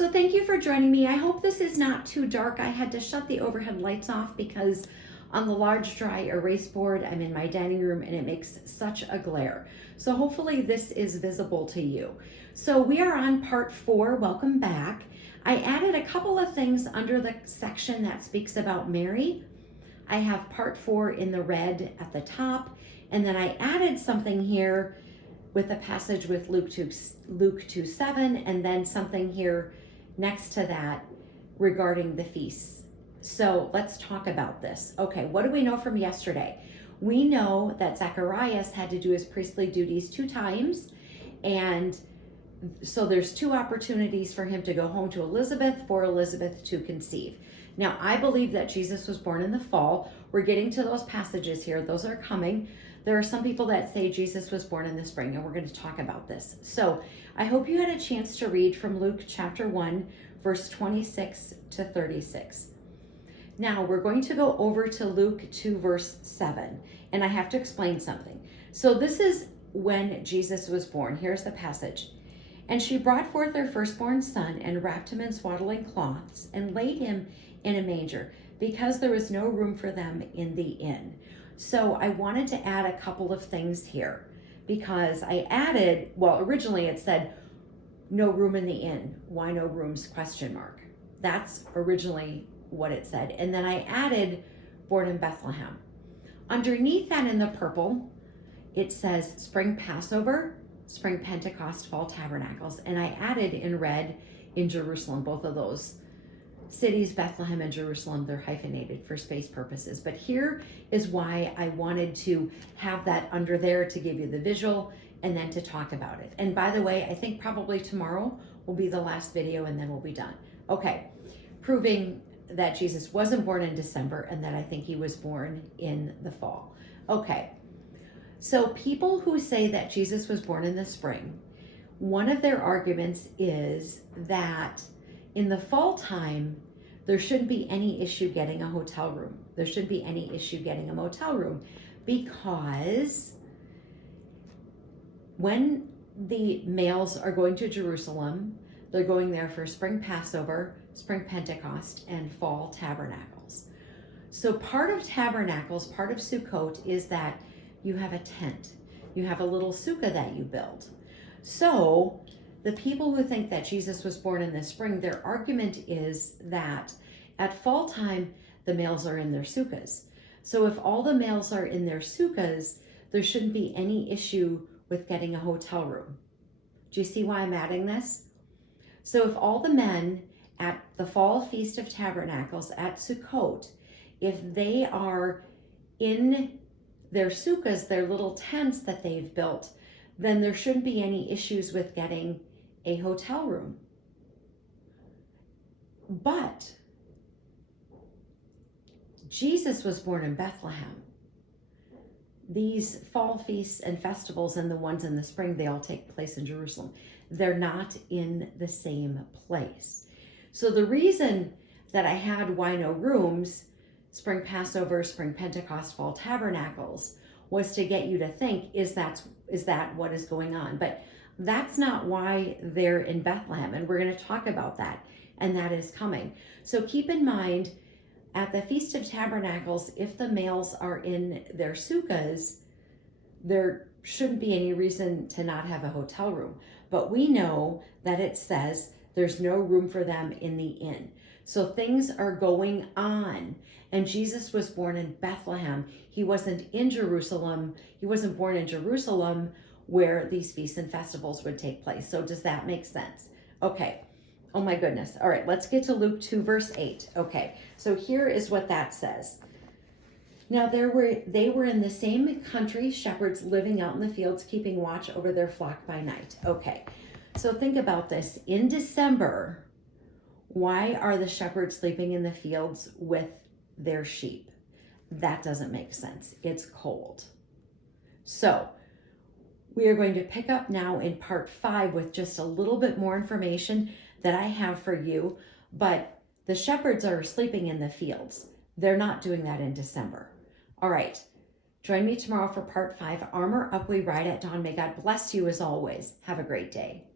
So thank you for joining me. I hope this is not too dark. I had to shut the overhead lights off because on the large dry erase board, I'm in my dining room and it makes such a glare. So hopefully this is visible to you. So we are on part 4. Welcome back. I added a couple of things under the section that speaks about Mary. I have part 4 in the red at the top, and then I added something here with a passage with Luke 2:7, and then something here next to that regarding the feasts. So let's talk about this. Okay, what do we know from yesterday? We know that Zacharias had to do his priestly duties 2 times, and so there's 2 opportunities for him to go home to Elizabeth, for Elizabeth to conceive. Now, I believe that Jesus was born in the fall. We're getting to those passages here. Those are coming. There are some people that say Jesus was born in the spring, and we're going to talk about this. So I hope you had a chance to read from Luke chapter 1, verse 26 to 36. Now we're going to go over to Luke 2, verse 7, and I have to explain something. So this is when Jesus was born. Here's the passage. And she brought forth her firstborn son and wrapped him in swaddling cloths and laid him in a manger because there was no room for them in the inn. So I wanted to add a couple of things here because I added, well, originally it said no room in the inn. Why no rooms? ? That's originally what it said. And then I added born in Bethlehem. Underneath that in the purple, it says spring Passover, spring Pentecost, fall tabernacles. And I added in red in Jerusalem, both of those cities, Bethlehem and Jerusalem, they're hyphenated for space purposes. But here is why I wanted to have that under there to give you the visual and then to talk about it. And by the way, I think probably tomorrow will be the last video and then we'll be done. Okay, proving that Jesus wasn't born in December and that I think he was born in the fall. Okay, so people who say that Jesus was born in the spring, one of their arguments is that in the fall time, there shouldn't be any issue getting a hotel room. There shouldn't be any issue getting a motel room because when the males are going to Jerusalem, they're going there for spring Passover, spring Pentecost, and fall tabernacles. So part of tabernacles, part of Sukkot, is that you have a tent. You have a little sukkah that you build. So the people who think that Jesus was born in the spring, their argument is that at fall time, the males are in their sukkahs. So if all the males are in their sukkahs, there shouldn't be any issue with getting a hotel room. Do you see why I'm adding this? So if all the men at the fall Feast of Tabernacles at Sukkot, if they are in their sukkahs, their little tents that they've built, then there shouldn't be any issues with getting a hotel room. But Jesus was born in Bethlehem. These fall feasts and festivals and the ones in the spring, they all take place in Jerusalem. They're not in the same place. So the reason that I had why no rooms, spring Passover, spring Pentecost, fall tabernacles, was to get you to think, is that what is going on? But that's not why they're in Bethlehem, and we're going to talk about that, and that is coming. So keep in mind, at the Feast of Tabernacles, if the males are in their sukkahs, there shouldn't be any reason to not have a hotel room. But we know that it says there's no room for them in the inn. So things are going on. And Jesus was born in Bethlehem. He wasn't in Jerusalem. He wasn't born in Jerusalem where these feasts and festivals would take place. So does that make sense? Okay. Oh my goodness. All right, let's get to Luke 2, verse 8. Okay, so here is what that says. Now they were in the same country, shepherds living out in the fields, keeping watch over their flock by night. Okay, so think about this. In December, why are the shepherds sleeping in the fields with their sheep? That doesn't make sense. It's cold. So we are going to pick up now in part 5 with just a little bit more information that I have for you, but the shepherds are sleeping in the fields. They're not doing that in December. All right, join me tomorrow for part 5. Armor up, we ride at dawn. May God bless you as always. Have a great day.